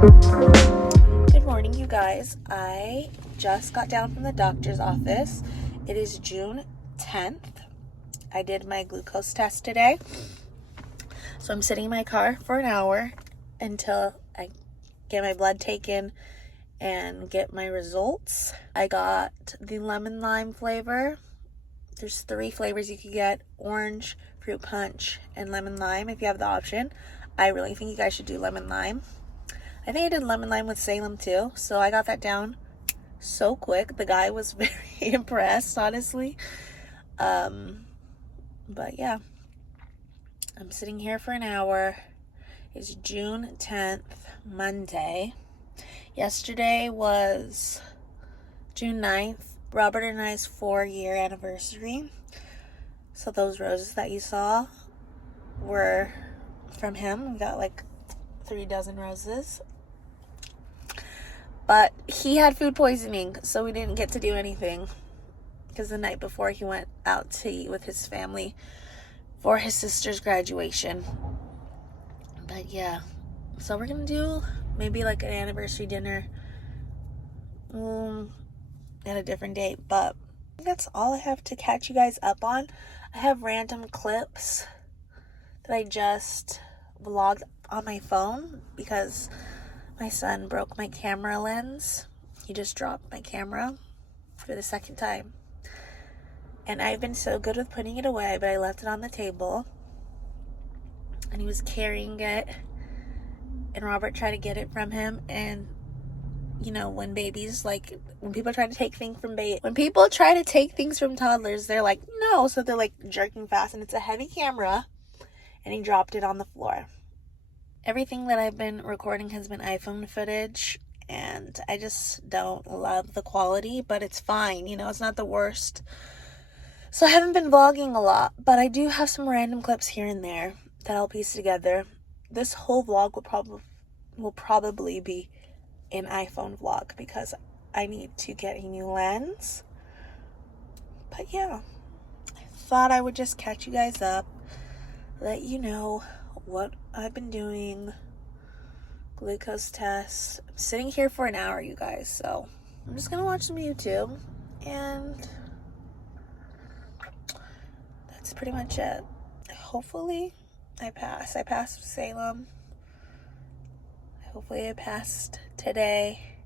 Good morning, you guys. I just got down from the doctor's office. It is June 10th. I did my glucose test today. So I'm sitting in my car for an hour until I get my blood taken and get my results. I got the lemon lime flavor. There's 3 flavors you could get: orange, fruit punch, and lemon lime if you have the option. I really think you guys should do lemon lime. I think I did lemon lime with Salem too, so I got that down so quick. The guy was very impressed, honestly. But yeah, I'm sitting here for an hour. It's June 10th, Monday. Yesterday was June 9th, Robert and I's 4-year anniversary. So those roses that you saw were from him. We got like 3 dozen roses. But he had food poisoning, so we didn't get to do anything. Because the night before, he went out to eat with his family for his sister's graduation. But yeah, so we're going to do maybe like an anniversary dinner at a different date. But that's all I have to catch you guys up on. I have random clips that I just vlogged on my phone because my son broke my camera lens. He just dropped my camera for the 2nd time. And I've been so good with putting it away, but I left it on the table. And he was carrying it. And Robert tried to get it from him. And, you know, when people try to take things from toddlers, they're like, no. So they're like jerking fast. And it's a heavy camera. And he dropped it on the floor. Everything that I've been recording has been iPhone footage, and I just don't love the quality, but it's fine. You know, it's not the worst. So I haven't been vlogging a lot, but I do have some random clips here and there that I'll piece together. This whole vlog will probably be an iPhone vlog because I need to get a new lens. But yeah, I thought I would just catch you guys up, let you know what I've been doing. Glucose test. I'm sitting here for an hour, you guys, so I'm just gonna watch some YouTube, and that's pretty much it. Hopefully I pass. I passed Salem. Hopefully I passed today.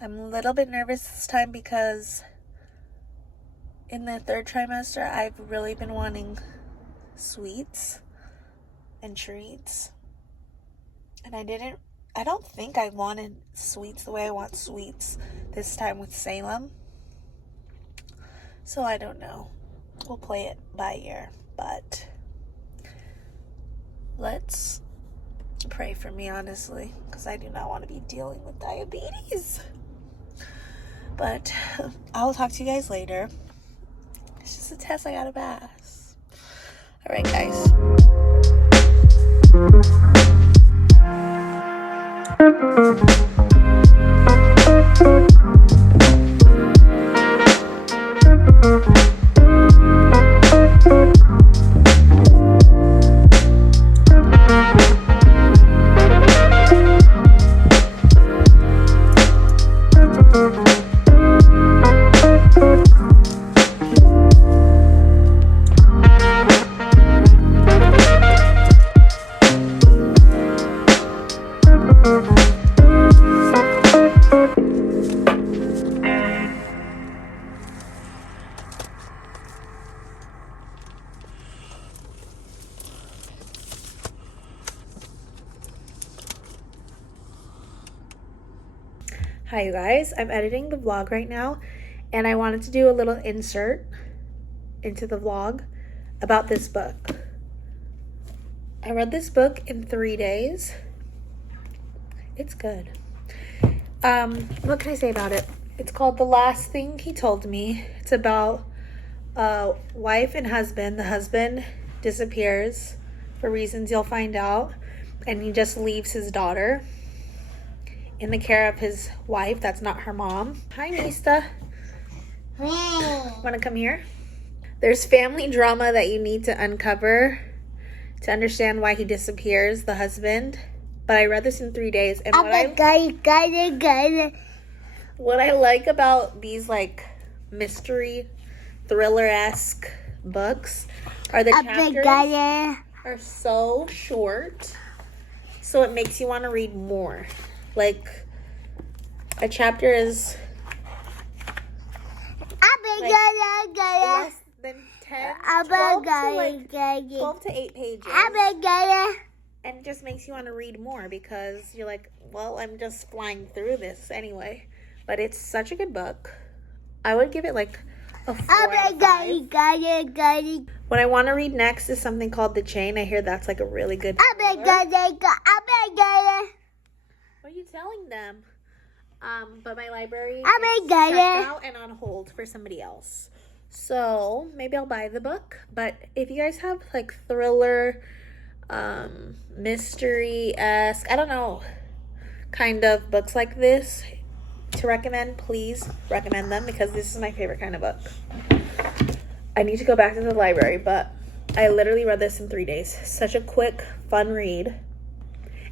I'm a little bit nervous this time because in the 3rd trimester I've really been wanting sweets and treats, and I don't think I wanted sweets the way I want sweets this time with Salem, so I don't know. We'll play it by ear, but let's pray for me, honestly, because I do not want to be dealing with diabetes. But I'll talk to you guys later. It's just a test I gotta pass. All right, guys. Hi you guys, I'm editing the vlog right now, and I wanted to do a little insert into the vlog about this book. I read this book in 3 days. It's good. What can I say about it? It's called The Last Thing He Told Me. It's about a wife and husband. The husband disappears for reasons you'll find out, and he just leaves his daughter in the care of his wife. That's not her mom. Hi, Mista. Want to come here? There's family drama that you need to uncover to understand why he disappears, the husband. but I read this in 3 days. And what I like about these like mystery thriller-esque books are the chapters are so short, so it makes you want to read more. Like a chapter is like less than 12 to 8 pages. And it just makes you want to read more because you're like, well, I'm just flying through this anyway. But it's such a good book. I would give it like a 4 out of 5. What I want to read next is something called The Chain. I hear that's like a really good thriller. What are you telling them? But my library is checked out and on hold for somebody else. So maybe I'll buy the book. But if you guys have like thriller, mystery-esque, I don't know, kind of books like this to recommend, please recommend them because this is my favorite kind of book. I need to go back to the library, but I literally read this in 3 days. Such a quick, fun read.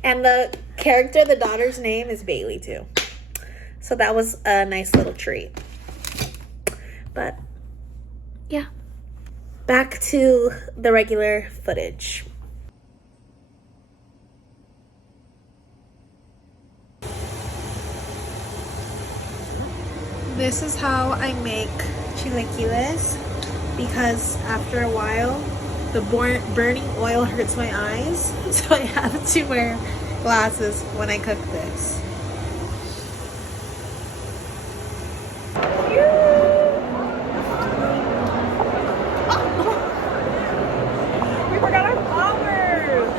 And the character, the daughter's name is Bailey too. So that was a nice little treat. But yeah, back to the regular footage. This is how I make chilaquiles because after a while the burning oil hurts my eyes, so I have to wear glasses when I cook this. We forgot our flowers!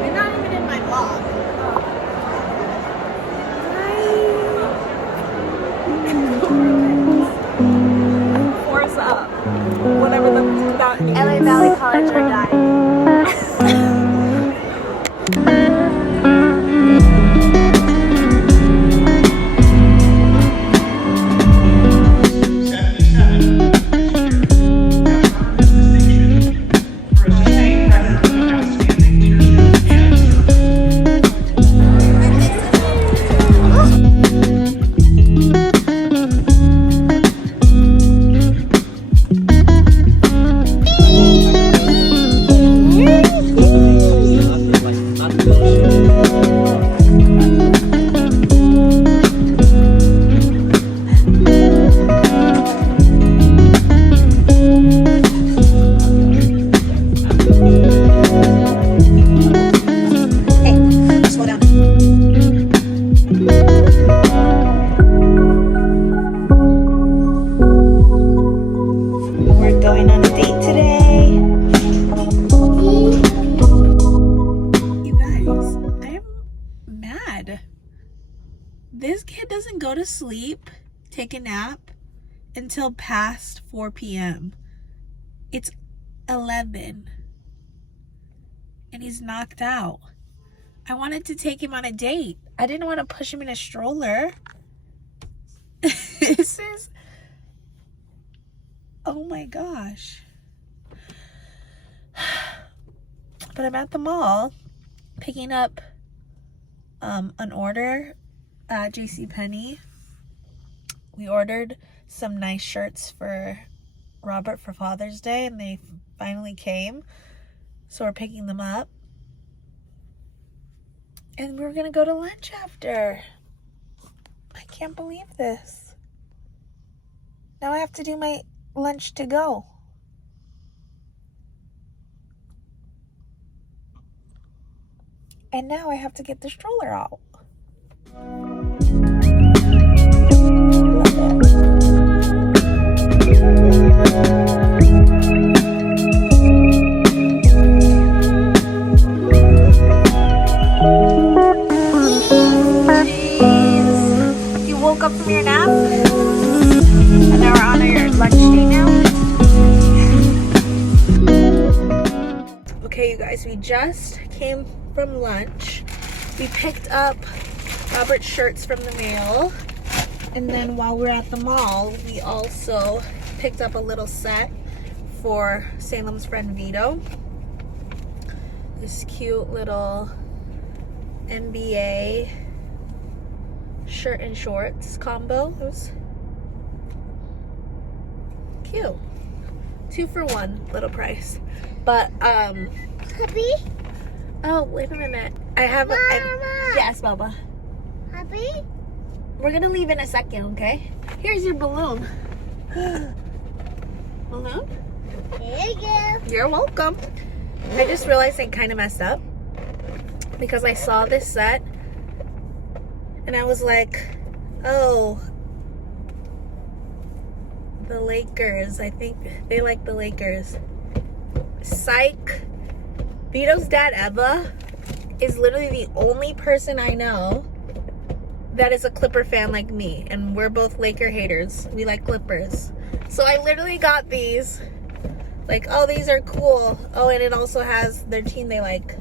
They're not even in my vlog. Force up. Whatever the LA Valley College are dying. This kid doesn't go to sleep, take a nap, until past 4 p.m. It's 11. And he's knocked out. I wanted to take him on a date. I didn't want to push him in a stroller. This is... Oh my gosh. But I'm at the mall picking up an order at JCPenney. We ordered some nice shirts for Robert for Father's Day and they finally came. So we're picking them up. And we're gonna go to lunch after. I can't believe this. Now I have to do my lunch to go. And now I have to get the stroller out. You woke up from your nap? And now we're on your lunch day now? Okay, you guys, we just came from lunch. We picked up Robert's shirts from the mail. And then while we're at the mall, we also picked up a little set for Salem's friend Vito. this cute little NBA shirt and shorts combo. It was cute. 2 for $1 little price. But Happy? oh, wait a minute. I have yes, Bubba. Happy? We're gonna leave in a second, okay? Here's your balloon. Balloon? Here you go. You're welcome. I just realized I kind of messed up because I saw this set and I was like, oh, the Lakers. I think they like the Lakers. Psych. Vito's dad, Eva, is literally the only person I know that is a Clipper fan like me, and we're both Laker haters. We like Clippers. So I literally got these. Like, oh, these are cool. Oh, and it also has their team they like.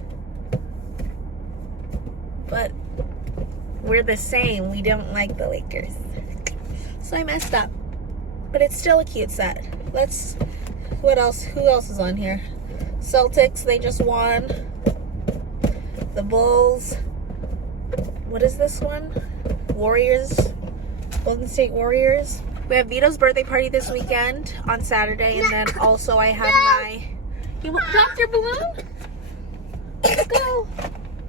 But we're the same. We don't like the Lakers. So I messed up. But it's still a cute set. Let's, what else? Who else is on here? Celtics, they just won. The Bulls. What is this one? Warriors. Golden State Warriors. We have Vito's birthday party this weekend on Saturday, and then also I have my... You dropped your balloon? Where'd it go?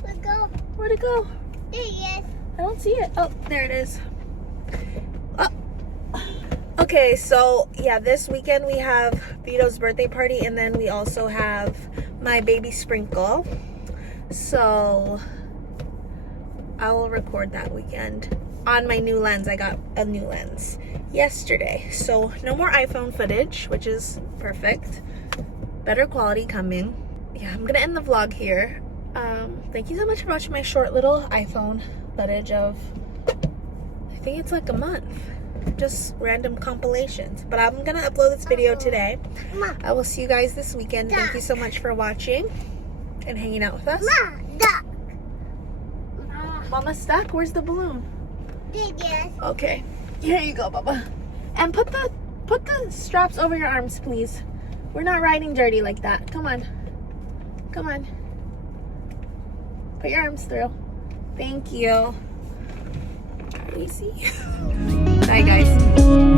Let's go. Where'd it go? There it is. I don't see it. Oh, there it is. Oh. Okay, so yeah, this weekend we have Vito's birthday party, and then we also have my baby sprinkle. So I will record that weekend on my new lens. I got a new lens yesterday, so no more iPhone footage, which is perfect. Better quality coming. Yeah, I'm gonna end the vlog here. Thank you so much for watching my short little iPhone footage of, I think it's like a month, just random compilations. But I'm gonna upload this video today. I will see you guys this weekend. Thank you so much for watching and hanging out with us. Duck. Mama's stuck. Where's the balloon? There it is. Okay, here you go, Bubba. And put the straps over your arms, please. We're not riding dirty like that. Come on. Come on. Put your arms through. Thank you. Easy. Bye, guys.